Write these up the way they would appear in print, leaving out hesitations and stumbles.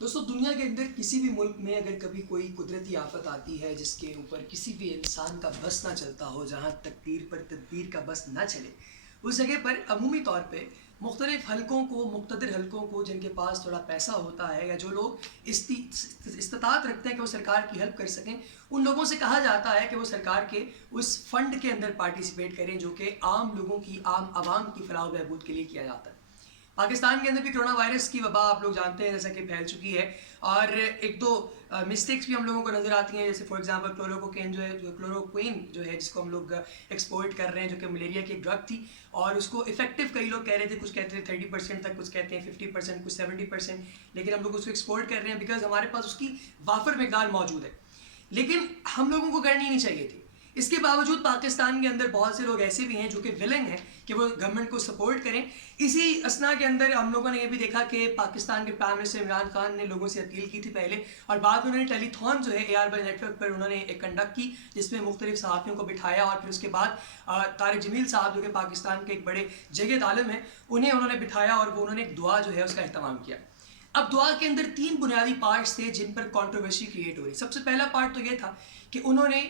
دوستوں دنیا کے اندر کسی بھی ملک میں اگر کبھی کوئی قدرتی آفت آتی ہے جس کے اوپر کسی بھی انسان کا بس نہ چلتا ہو، جہاں تقدیر پر تدبیر کا بس نہ چلے، اس جگہ پر عمومی طور پہ مختلف حلقوں کو، مقتدر حلقوں کو، جن کے پاس تھوڑا پیسہ ہوتا ہے یا جو لوگ استطاعت رکھتے ہیں کہ وہ سرکار کی ہیلپ کر سکیں، ان لوگوں سے کہا جاتا ہے کہ وہ سرکار کے اس فنڈ کے اندر پارٹیسپیٹ کریں جو کہ عام لوگوں کی، عام عوام کی فلاح و بہبود کے لیے کیا جاتا ہے۔ پاکستان کے اندر بھی کرونا وائرس کی وبا آپ لوگ جانتے ہیں جیسا کہ پھیل چکی ہے، اور ایک دو مسٹیکس بھی ہم لوگوں کو نظر آتی ہیں، جیسے فار ایگزامپل کلوروکوین جو ہے جس کو ہم لوگ ایکسپورٹ کر رہے ہیں، جو کہ ملیریا کی ایک ڈرگ تھی، اور اس کو افیکٹو کئی لوگ کہہ رہے تھے، کچھ کہتے ہیں 30% تک، کچھ کہتے ہیں 50%، کچھ 70%، لیکن ہم لوگ اس کو ایکسپورٹ کر رہے ہیں بیکاز ہمارے پاس اس کی وافر مقدار موجود ہے، لیکن ہم لوگوں کو کرنی نہیں چاہیے تھی۔ اس کے باوجود پاکستان کے اندر بہت سے لوگ ایسے بھی ہیں جو کہ ولنگ ہیں کہ وہ گورنمنٹ کو سپورٹ کریں۔ اسی اسنا کے اندر ہم لوگوں نے یہ بھی دیکھا کہ پاکستان کے پرائم منسٹر عمران خان نے لوگوں سے اپیل کی تھی پہلے، اور بعد میں انہوں نے ٹیلی تھون جو ہے AR بائی نیٹ ورک پر انہوں نے ایک کنڈکٹ کی، جس میں مختلف صحافیوں کو بٹھایا، اور پھر اس کے بعد طارق جمیل صاحب جو کہ پاکستان کے ایک بڑے جگید عالم ہیں، انہوں نے بٹھایا، اور وہ انہوں نے ایک دعا جو ہے اس کا اہتمام کیا۔ اب دعا کے اندر 3 بنیادی پارٹس تھے جن پر کنٹروورسی کریٹ ہو رہی۔ سب سے پہلا پارٹ تو یہ تھا کہ انہوں نے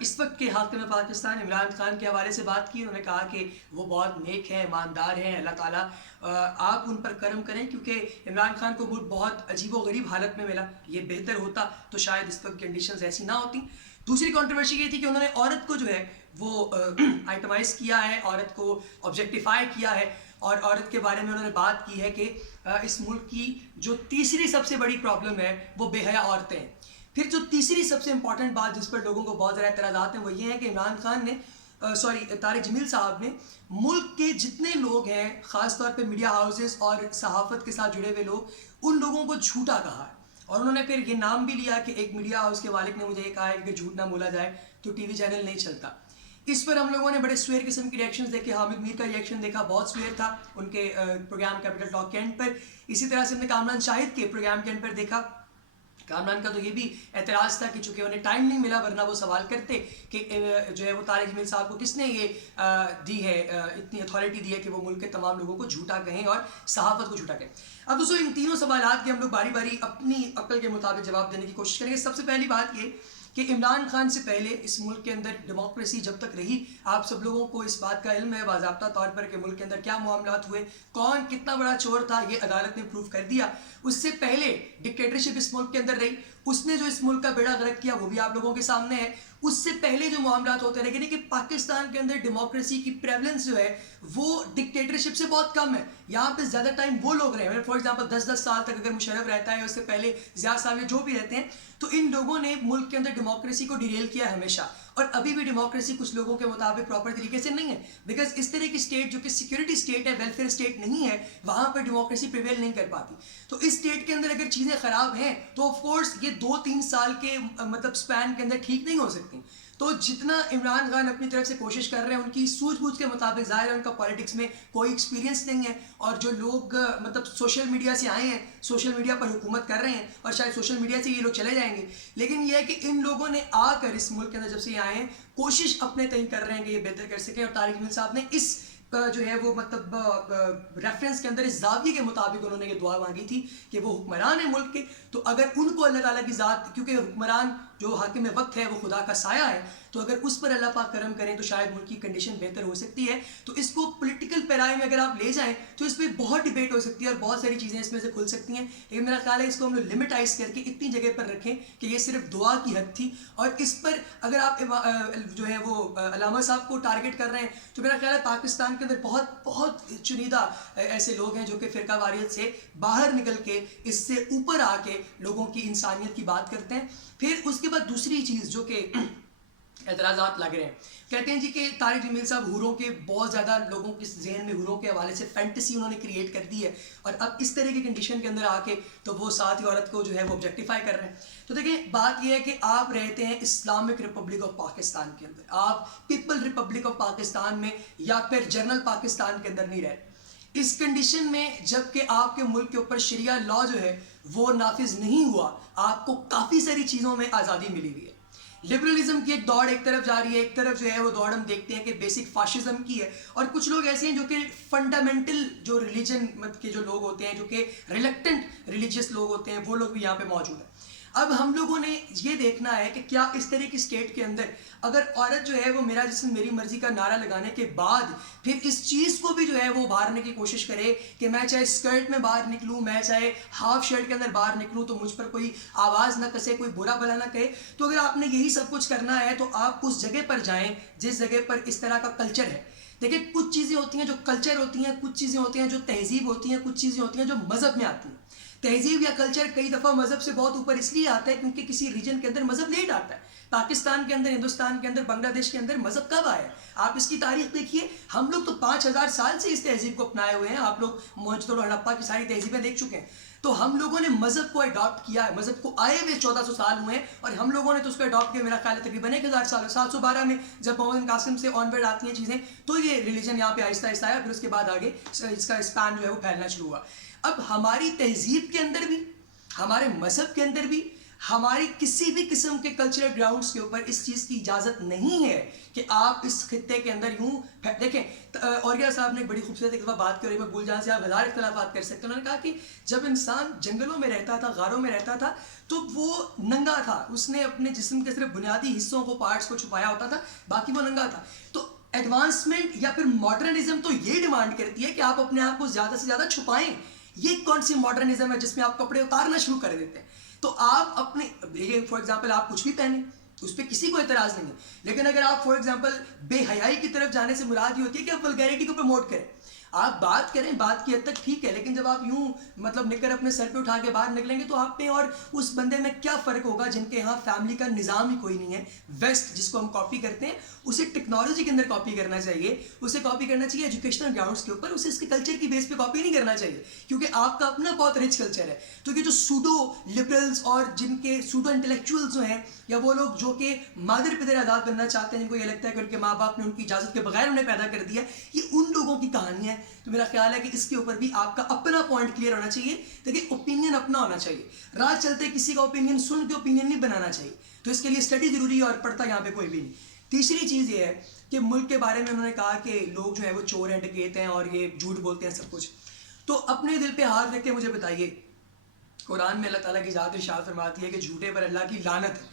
اس وقت کے حاکم پاکستان عمران خان کے حوالے سے بات کی۔ انہوں نے کہا کہ وہ بہت نیک ہیں، ایماندار ہیں، اللہ تعالیٰ آپ ان پر کرم کریں، کیونکہ عمران خان کو بہت عجیب و غریب حالت میں ملا، یہ بہتر ہوتا تو شاید اس وقت کنڈیشنز ایسی نہ ہوتی۔ دوسری کنٹروورسی یہ تھی کہ انہوں نے عورت کو جو ہے وہ آئٹمائز کیا ہے، عورت کو آبجیکٹیفائی کیا ہے، اور عورت کے بارے میں انہوں نے بات کی ہے کہ اس ملک کی جو تیسری سب سے بڑی پرابلم ہے وہ بے حیا عورتیں ہیں۔ پھر جو تیسری سب سے امپورٹنٹ بات جس پر لوگوں کو بہت زیادہ اعتراضات ہیں وہ یہ ہے کہ عمران خان نے طارق جمیل صاحب نے ملک کے جتنے لوگ ہیں، خاص طور پہ میڈیا ہاؤسز اور صحافت کے ساتھ جڑے ہوئے لوگ، ان لوگوں کو جھوٹا کہا ہے، اور انہوں نے پھر یہ نام بھی لیا کہ ایک میڈیا ہاؤس کے مالک نے مجھے یہ کہا ہے کہ جھوٹ نہ بولا جائے تو ٹی وی چینل نہیں چلتا۔ اس پر ہم لوگوں نے بڑے سویر قسم کی ریئیکشنز دیکھے۔ حامد میر کا ریئیکشن دیکھا، بہت سویر تھا ان کے پروگرام کیپٹل ٹاک کے اینڈ پر۔ اسی طرح سے ہم نے کامران شاہد کے پروگرام کے اینڈ پر دیکھا، کامران کا تو یہ بھی اعتراض تھا کہ چونکہ انہیں ٹائم نہیں ملا، ورنہ وہ سوال کرتے کہ جو ہے وہ طارق جمیل صاحب کو کس نے یہ دی ہے، اتنی اتھارٹی دی ہے کہ وہ ملک کے تمام لوگوں کو جھوٹا کہیں اور صحافت کو جھوٹا کہیں۔ اب دوستوں ان تینوں سوالات کے ہم لوگ باری باری اپنی عقل کے مطابق جواب دینے کی کوشش کریں گے۔ سب سے پہلی بات یہ کہ عمران خان سے پہلے اس ملک کے اندر ڈیموکریسی جب تک رہی، آپ سب لوگوں کو اس بات کا علم ہے باضابطہ طور پر کہ ملک کے اندر کیا معاملات ہوئے، کون کتنا بڑا چور تھا، یہ عدالت نے پروف کر دیا۔ اس سے پہلے ڈکٹیٹرشپ اس ملک کے اندر رہی، اس نے جو اس ملک کا بیڑا غرق کیا وہ بھی آپ لوگوں کے سامنے ہے۔ اس سے پہلے جو معاملات ہوتے رہے، یعنی کہ پاکستان کے اندر ڈیموکریسی کی پریولنس جو ہے وہ ڈکٹیٹرشپ سے بہت کم ہے۔ یہاں پہ زیادہ ٹائم وہ لوگ رہے ہیں، فار ایگزامپل 10 سال تک اگر مشرف رہتا ہے، اس سے پہلے ضیاء صاحب جو بھی رہتے ہیں، تو ان لوگوں نے ملک کے اندر ڈیموکریسی کو ڈیریل کیا ہے ہمیشہ، اور ابھی بھی ڈیموکریسی کچھ لوگوں کے مطابق پراپر طریقے سے نہیں ہے، بیکاز اس طرح کی اسٹیٹ جو کہ سیکورٹی اسٹیٹ ہے، ویلفیئر اسٹیٹ نہیں ہے، وہاں پر ڈیموکریسی پریویل نہیں کر پاتی۔ تو اس اسٹیٹ کے اندر اگر چیزیں خراب ہیں تو آف کورس یہ 2-3 سال کے مطلب سپین کے اندر ٹھیک نہیں ہو سکتی۔ تو جتنا عمران خان اپنی طرف سے کوشش کر رہے ہیں ان کی سوجھ بوجھ کے مطابق، ظاہر ہے ان کا پالیٹکس میں کوئی ایکسپیرینس نہیں ہے، اور جو لوگ مطلب سوشل میڈیا سے آئے ہیں، سوشل میڈیا پر حکومت کر رہے ہیں، اور شاید سوشل میڈیا سے یہ لوگ چلے جائیں گے، لیکن یہ ہے کہ ان لوگوں نے آ کر اس ملک کے اندر جب سے یہ آئے ہیں کوشش اپنے تئیں کر رہے ہیں کہ یہ بہتر کر سکیں، اور طارق جمیل صاحب نے اس جو ہے وہ مطلب ریفرنس کے اندر اس زاویے کے مطابق انہوں نے یہ دعا مانگی تھی کہ وہ حکمران ہیں ملک کے، تو اگر ان کو اللہ تعالیٰ کی ذات، کیونکہ حکمران جو حاکم وقت ہے وہ خدا کا سایہ ہے، تو اگر اس پر اللہ پاک کرم کریں تو شاید ملک کی کنڈیشن بہتر ہو سکتی ہے۔ تو اس کو پولیٹیکل پیرائی میں اگر آپ لے جائیں تو اس پہ بہت ڈیبیٹ ہو سکتی ہے، اور بہت ساری چیزیں اس میں سے کھل سکتی ہیں، لیکن میرا خیال ہے اس کو ہم لوگ لمٹائز کر کے اتنی جگہ پر رکھیں کہ یہ صرف دعا کی حد تھی، اور اس پر اگر آپ جو ہے وہ علامہ صاحب کو ٹارگٹ کر رہے ہیں تو میرا خیال ہے پاکستان کے اندر بہت چنیدہ ایسے لوگ ہیں جو کہ فرقہ واریت سے باہر نکل کے اس سے اوپر آ کے لوگوں کی انسانیت کی بات کرتے ہیں۔ پھر اس کے بعد دوسری چیز جو کہ اعتراضات لگ رہے ہیں، کہتے ہیں جی کہ طارق جمیل صاحب حوروں کے بہت زیادہ لوگوں کے ذہن میں حوروں کے حوالے سے فینٹیسی انہوں نے کریٹ کر دی ہے، اور اب اس طرح کی کنڈیشن کے اندر آ کے تو وہ ساتھ ہی عورت کو جو ہے وہ آبجیکٹیفائی کر رہے ہیں۔ تو دیکھیں بات یہ ہے کہ آپ رہتے ہیں اسلامک ریپبلک آف پاکستان کے اندر، آپ پیپل ریپبلک آف پاکستان میں یا پھر جنرل پاکستان کے اندر نہیں رہتے۔ اس کنڈیشن میں جب کہ آپ کے ملک کے اوپر شریعہ لا جو ہے وہ نافذ نہیں ہوا، آپ کو کافی ساری چیزوں میں آزادی ملی ہوئی ہے، لبرلزم کی ایک دوڑ ایک طرف جا رہی ہے, ایک طرف جو ہے وہ دوڑ ہم دیکھتے ہیں کہ بیسک فاشزم کی ہے, اور کچھ لوگ ایسے ہیں جو کہ فنڈامنٹل جو ریلیجن کے جو لوگ ہوتے ہیں, جو کہ ریلیکٹنٹ ریلیجیس لوگ ہوتے ہیں, وہ لوگ بھی یہاں پہ موجود ہیں. اب ہم لوگوں نے یہ دیکھنا ہے کہ کیا اس طرح کی اسٹیٹ کے اندر اگر عورت جو ہے وہ میرا جسم میری مرضی کا نعرہ لگانے کے بعد پھر اس چیز کو بھی جو ہے وہ ابھارنے کی کوشش کرے کہ میں چاہے اسکرٹ میں باہر نکلوں, میں چاہے ہاف شرٹ کے اندر باہر نکلوں تو مجھ پر کوئی آواز نہ کسے, کوئی برا بھلا نہ کہے, تو اگر آپ نے یہی سب کچھ کرنا ہے تو آپ اس جگہ پر جائیں جس جگہ پر اس طرح کا کلچر ہے. دیکھیں کچھ چیزیں ہوتی ہیں جو کلچر ہوتی ہیں, کچھ چیزیں ہوتی ہیں جو تہذیب ہوتی ہیں, کچھ چیزیں ہوتی ہیں جو مذہب میں آتی ہیں. تہذیب یا کلچر کئی دفعہ مذہب سے بہت اوپر اس لیے آتا ہے کیونکہ کسی ریجن کے اندر مذہب لیٹ آتا ہے. پاکستان کے اندر, ہندوستان کے اندر, بنگلہ دیش کے اندر مذہب کب آیا ہے؟ آپ اس کی تاریخ دیکھیے. ہم لوگ تو 5000 سال سے اس تہذیب کو اپنائے ہوئے ہیں. آپ لوگ موہنجودڑو ہڑپا کی ساری تہذیبیں دیکھ چکے ہیں. تو ہم لوگوں نے مذہب کو اڈاپٹ کیا ہے, مذہب کو آئے ہوئے 1400 سال ہوئے ہیں, اور ہم لوگوں نے تو اس کو اڈاپٹ کیا میرا خیال ہے تقریباً 1000 سال. 712 میں جب محمد قاسم سے آنورڈ آتی ہیں چیزیں تو یہ ریلیجن یہاں پہ آہستہ آہستہ آیا, پھر اس کے بعد آگے اس کا اسپین جو ہے وہ پھیلنا شروع ہوا. اب ہماری تہذیب کے اندر بھی, ہمارے مذہب کے اندر بھی, ہماری کسی بھی قسم کے کلچرل گراؤنڈس کے اوپر اس چیز کی اجازت نہیں ہے کہ آپ اس خطے کے اندر یوں دیکھیں. اوریا صاحب نے ایک بڑی خوبصورت ایک دفعہ بات کری, میں بھول جانے سے آپ ہزار اختلافات کر سکتے ہیں. انہوں نے کہا کہ جب انسان جنگلوں میں رہتا تھا, غاروں میں رہتا تھا, تو وہ ننگا تھا. اس نے اپنے جسم کے صرف بنیادی حصوں کو, پارٹس کو چھپایا ہوتا تھا, باقی وہ ننگا تھا. تو ایڈوانسمنٹ یا پھر ماڈرنزم تو یہ ڈیمانڈ کرتی ہے کہ آپ اپنے آپ کو زیادہ سے زیادہ چھپائیں. یہ کون سی ماڈرنزم ہے جس میں آپ کپڑے اتارنا شروع کر دیتے ہیں؟ تو آپ اپنے فار ایگزامپل آپ کچھ بھی پہنیں, اس پہ کسی کو اعتراض نہیں ہے, لیکن اگر آپ فار ایگزامپل بے حیائی کی طرف جانے سے مراد یہ ہوتی ہے کہ آپ ولگیرٹی کو پروموٹ کریں. آپ بات کریں, بات کی حد تک ٹھیک ہے, لیکن جب آپ یوں مطلب نکر اپنے سر پہ اٹھا کے باہر نکلیں گے تو آپ میں اور اس بندے میں کیا فرق ہوگا جن کے یہاں فیملی کا نظام ہی کوئی نہیں ہے. ویسٹ جس کو ہم کاپی کرتے ہیں اسے ٹیکنالوجی کے اندر کاپی کرنا چاہیے, اسے کاپی کرنا چاہیے ایجوکیشنل گراؤنڈس کے اوپر, اسے اس کے کلچر کی بیس پہ کاپی نہیں کرنا چاہیے کیونکہ آپ کا اپنا بہت رچ کلچر ہے. تو یہ جو سوڈو لبرلس اور جن کے سوڈو انٹلیکچوئلز جو ہیں, یا وہ لوگ جو کہ مادر پدر آزاد بننا چاہتے ہیں, جن کو یہ لگتا ہے کہ ان کے ماں باپ نے ان کی اجازت کے بغیر انہیں پیدا کر دیا, یہ ان لوگوں کی کہانی ہے. تو میرا خیال ہے کہ اس کے اوپر بھی آپ کا اپنا پوائنٹ کلیئر ہونا چاہیے. دیکھیے اوپینین اپنا ہونا چاہیے, راہ چلتے کسی کا اوپینین سن کے اوپینین نہیں بنانا چاہیے. تو اس کے لیے اسٹڈی ضروری ہے اور پڑھتا یہاں پہ کوئی بھی نہیں. تیسری چیز یہ ہے کہ ملک کے بارے میں انہوں نے کہا کہ لوگ جو ہیں وہ چور ہیں, ڈکیت ہیں, اور یہ جھوٹ بولتے ہیں سب کچھ. تو اپنے دل پہ ہاتھ رکھ کے مجھے بتائیے, قرآن میں اللہ تعالیٰ کی ذات ارشاد فرماتی ہے کہ جھوٹے پر اللہ کی لعنت ہے.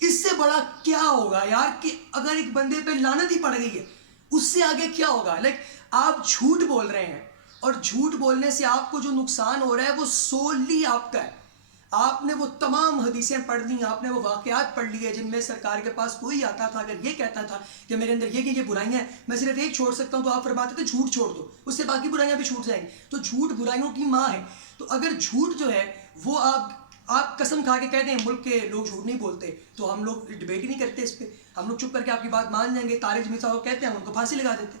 اس سے بڑا کیا ہوگا یار, کہ اگر ایک بندے پہ لعنت ہی پڑ گئی ہے اس سے آگے کیا ہوگا؟ آپ جھوٹ بول رہے ہیں, اور جھوٹ بولنے سے آپ کو جو نقصان ہو رہا ہے وہ سوللی آپ کا ہے. آپ نے وہ تمام حدیثیں پڑھ لی, آپ نے وہ واقعات پڑھ لیے جن میں سرکار کے پاس کوئی آتا تھا, اگر یہ کہتا تھا کہ میرے اندر یہ برائیاں ہیں, میں صرف ایک چھوڑ سکتا ہوں, تو آپ فرماتے تھے جھوٹ چھوڑ دو, اس سے باقی برائیاں بھی چھوٹ جائیں گی. تو جھوٹ برائیوں کی ماں ہے. تو اگر جھوٹ جو ہے وہ آپ قسم کھا کے کہتے ہیں ملک کے لوگ جھوٹ نہیں بولتے, تو ہم لوگ ڈبیٹ ہی نہیں کرتے اس پہ, ہم لوگ چپ کر کے آپ کی بات مان جائیں گے. طارق جمیل صاحب کہتے ہیں ہم ان کو پھانسی لگا دیتے.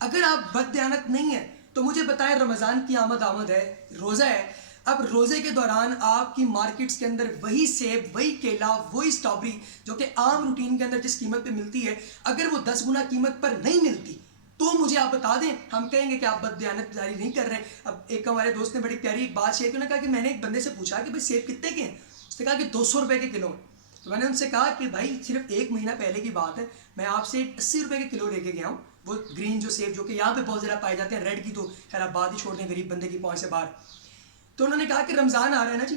اگر آپ بد دیانت نہیں ہیں تو مجھے بتائیں, رمضان کی آمد ہے, روزہ ہے, اب روزے کے دوران آپ کی مارکیٹس کے اندر وہی سیب, وہی کیلا, وہی اسٹرابری جو کہ عام روٹین کے اندر جس قیمت پہ ملتی ہے, اگر وہ 10 گنا قیمت پر نہیں ملتی تو مجھے آپ بتا دیں, ہم کہیں گے کہ آپ بد دیانت جاری نہیں کر رہے. اب ایک ہمارے دوست نے بڑی پیاری ایک بات شیئر کی, انہوں نے کہا کہ میں نے ایک بندے سے پوچھا کہ بھائی سیب کتنے کے ہیں, اس نے کہا کہ 200 روپے کے کلو ہیں. تو میں نے ان سے کہا کہ بھائی صرف 1 مہینہ پہلے کی بات ہے, میں آپ سے 80 روپے کے کلو لے کے گیا ہوں, وہ گرین جو سیب جو کہ یہاں پہ بہت زیادہ پائے جاتے ہیں, ریڈ کی تو خیر آپ بات ہی چھوڑ دیں غریب بندے کی پہنچ سے باہر. تو انہوں نے کہا کہ رمضان آ رہا ہے نا جی,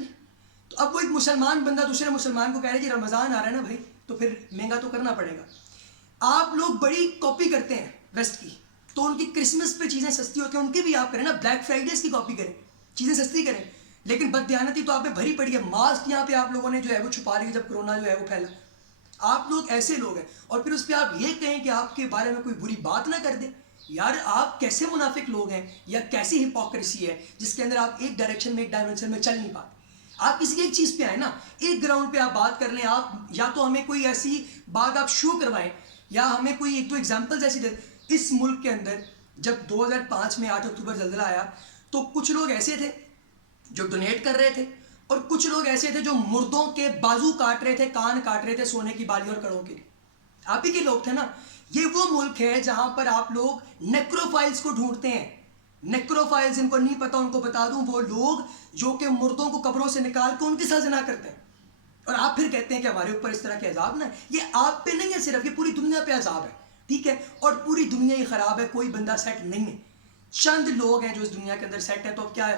تو اب وہ ایک مسلمان بندہ دوسرے مسلمان کو کہہ رہے جی رمضان آ رہا ہے نا بھائی, تو پھر مہنگا تو کرنا پڑے گا. آپ لوگ بڑی کاپی کرتے ہیں ویسٹ کی, تو ان کی کرسمس پہ چیزیں سستی ہوتی ہیں, ان کی بھی آپ کریں نا, بلیک فرائیڈیز کی کاپی کریں, چیزیں سستی کریں, لیکن بددیانتی تو آپ پہ بھری پڑی ہے. ماسک یہاں پہ آپ لوگوں نے جو ہے وہ چھپا لی جب کرونا جو ہے وہ پھیلا. آپ لوگ ایسے لوگ ہیں, اور پھر اس پہ آپ یہ کہیں کہ آپ کے بارے میں کوئی بری بات نہ کر دیں. یار آپ کیسے منافق لوگ ہیں, یا کیسی ہپوکریسی ہے جس کے اندر آپ ایک ڈائریکشن میں, ایک ڈائمنشن میں چل نہیں پاتے. آپ کسی ایک چیز پہ آئیں نا, ایک گراؤنڈ پہ آپ بات کر لیں. آپ یا تو ہمیں کوئی ایسی بات آپ شو کروائیں, یا ہمیں کوئی ایک دو ایگزامپلز ایسی دیں. اس ملک کے اندر جب 2005 میں 8 اکتوبر زلزلہ آیا, تو کچھ لوگ ایسے تھے جو ڈونیٹ کر رہے تھے, اور کچھ لوگ ایسے تھے جو مردوں کے بازو کاٹ رہے تھے, کان کاٹ رہے تھے سونے کی بالیوں اور کڑوں کے لیے. آپ ہی کے لوگ تھے نا. یہ وہ ملک ہے جہاں پر آپ لوگ نیکروفائلز کو ڈھونڈتے ہیں. نیکروفائلز, ان کو نہیں پتا ان کو بتا دوں, وہ لوگ جو کہ مردوں کو قبروں سے نکال کے ان کے ساتھ زنا کرتے ہیں. اور آپ پھر کہتے ہیں کہ ہمارے اوپر اس طرح کے عذاب نہ ہے. یہ آپ پہ نہیں ہے صرف, یہ پوری دنیا پہ عذاب ہے, ٹھیک ہے, اور پوری دنیا ہی خراب ہے, کوئی بندہ سیٹ نہیں ہے. چند لوگ ہیں جو اس دنیا کے اندر سیٹ ہیں. تو اب کیا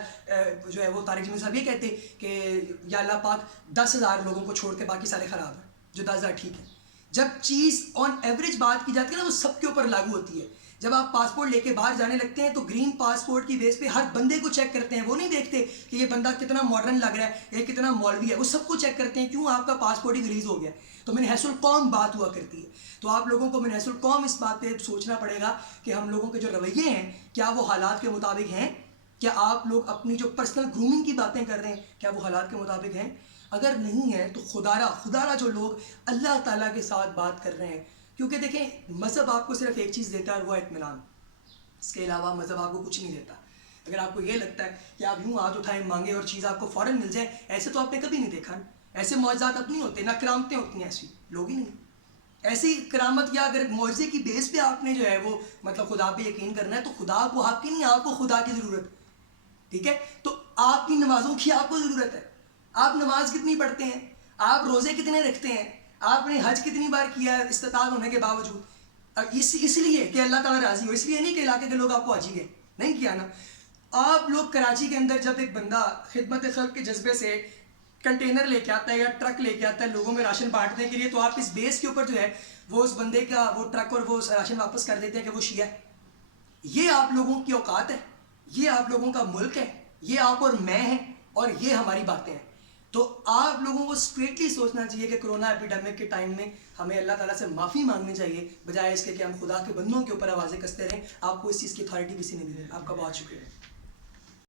جو ہے وہ طارق جمیل صاحب یہ کہتے کہ یا اللہ پاک 10,000 لوگوں کو چھوڑ کے باقی سارے خراب ہیں, جو 10,000 ٹھیک ہے. جب چیز آن ایوریج بات کی جاتی ہے نا, وہ سب کے اوپر لاگو ہوتی ہے. جب آپ پاسپورٹ لے کے باہر جانے لگتے ہیں تو گرین پاسپورٹ کی بیس پہ ہر بندے کو چیک کرتے ہیں. وہ نہیں دیکھتے کہ یہ بندہ کتنا ماڈرن لگ رہا ہے, یہ کتنا مولوی ہے, وہ سب کو چیک کرتے ہیں. کیوں؟ آپ کا پاسپورٹ ہی ریلیز ہو گیا. تو من حیث القوم بات ہوا کرتی ہے. تو آپ لوگوں کو من حیث القوم اس بات پہ سوچنا پڑے گا کہ ہم لوگوں کے جو رویے ہیں کیا وہ حالات کے مطابق ہیں. کیا آپ لوگ اپنی جو پرسنل گرومنگ کی باتیں کر رہے ہیں کیا وہ حالات کے مطابق ہیں؟ اگر نہیں ہے تو خدا را جو لوگ اللہ تعالیٰ کے ساتھ بات کر رہے ہیں, کیونکہ دیکھیں مذہب آپ کو صرف ایک چیز دیتا ہے اور وہ ہے اطمینان. اس کے علاوہ مذہب آپ کو کچھ نہیں دیتا. اگر آپ کو یہ لگتا ہے کہ آپ یوں ہاتھ اٹھائیں مانگیں اور چیز آپ کو فوراً مل جائے, ایسے تو آپ نے کبھی نہیں دیکھا. ایسے معجزات اپنی ہوتے, نہ کرامتیں ہوتی ہیں, ایسی لوگ ہی نہیں. ایسی کرامت یا اگر معجزے کی بیس پہ آپ نے جو ہے وہ مطلب خدا پہ یقین کرنا ہے تو خدا کو آپ کی نہیں, آپ کو خدا کی ضرورت, ٹھیک ہے. تو آپ کی نمازوں کی آپ کو ضرورت ہے. آپ نماز کتنی پڑھتے ہیں, آپ روزے کتنے رکھتے ہیں, آپ نے حج کتنی بار کیا ہے استطاعت ہونے کے باوجود, اس لیے کہ اللہ تعالیٰ راضی ہو, اس لیے نہیں کہ علاقے کے لوگ آپ کو حاجی گئے, نہیں کیا نا. آپ لوگ کراچی کے اندر جب ایک بندہ خدمت خلق کے جذبے سے کنٹینر لے کے آتا ہے یا ٹرک لے کے آتا ہے لوگوں میں راشن بانٹنے کے لیے, تو آپ اس بیس کے اوپر جو ہے وہ اس بندے کا وہ ٹرک اور وہ راشن واپس کر دیتے ہیں کہ وہ شیعہ ہے. یہ آپ لوگوں کی اوقات ہے, یہ آپ لوگوں کا ملک ہے, یہ آپ اور میں ہیں, اور یہ ہماری باتیں ہیں. تو آپ لوگوں کو اسٹریٹلی سوچنا چاہیے کہ کرونا ایپیڈیمک کے ٹائم میں ہمیں اللہ تعالیٰ سے معافی مانگنی چاہیے, بجائے اس کے کہ ہم خدا کے بندوں کے اوپر آوازیں کستے رہیں. آپ کو اس چیز کی اتھارٹی کسی نے نہیں دی. آپ کا بہت شکریہ.